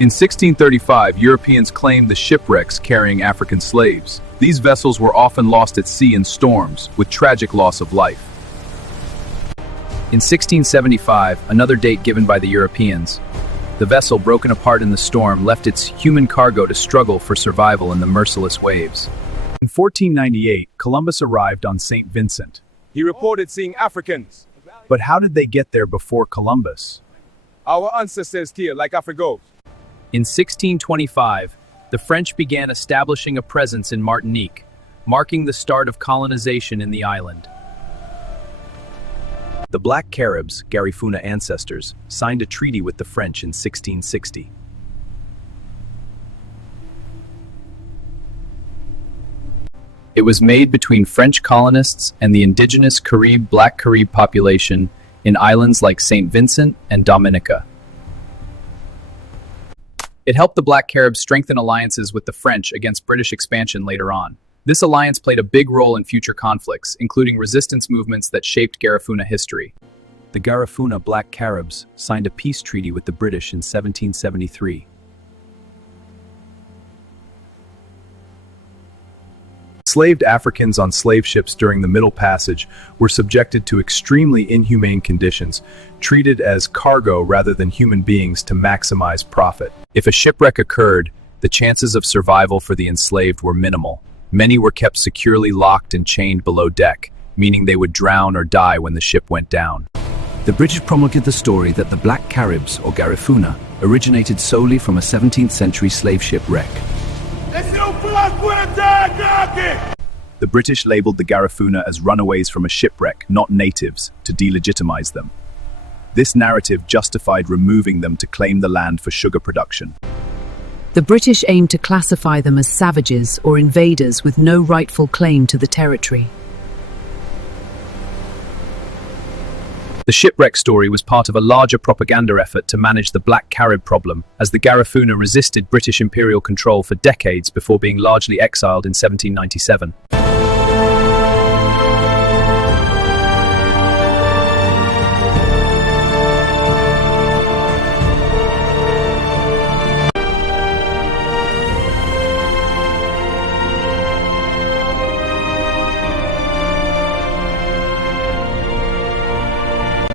In 1635, Europeans claimed the shipwrecks carrying African slaves. These vessels were often lost at sea in storms, with tragic loss of life. In 1675, another date given by the Europeans, the vessel, broken apart in the storm, left its human cargo to struggle for survival in the merciless waves. In 1498, Columbus arrived on St. Vincent. He reported seeing Africans. But how did they get there before Columbus? Our ancestors here, like Africa. In 1625, the French began establishing a presence in Martinique, marking the start of colonization in the island. The Black Caribs, Garifuna ancestors, signed a treaty with the French in 1660. It was made between French colonists and the indigenous Black Carib population in islands like St. Vincent and Dominica. It helped the Black Caribs strengthen alliances with the French against British expansion later on. This alliance played a big role in future conflicts, including resistance movements that shaped Garifuna history. The Garifuna Black Caribs signed a peace treaty with the British in 1773. Enslaved Africans on slave ships during the Middle Passage were subjected to extremely inhumane conditions, treated as cargo rather than human beings to maximize profit. If a shipwreck occurred, the chances of survival for the enslaved were minimal. Many were kept securely locked and chained below deck, meaning they would drown or die when the ship went down. The British promulgated the story that the Black Caribs, or Garifuna, originated solely from a 17th century slave ship wreck. The British labeled the Garifuna as runaways from a shipwreck, not natives, to delegitimize them. This narrative justified removing them to claim the land for sugar production. The British aimed to classify them as savages or invaders with no rightful claim to the territory. The shipwreck story was part of a larger propaganda effort to manage the Black Carib problem, as the Garifuna resisted British imperial control for decades before being largely exiled in 1797.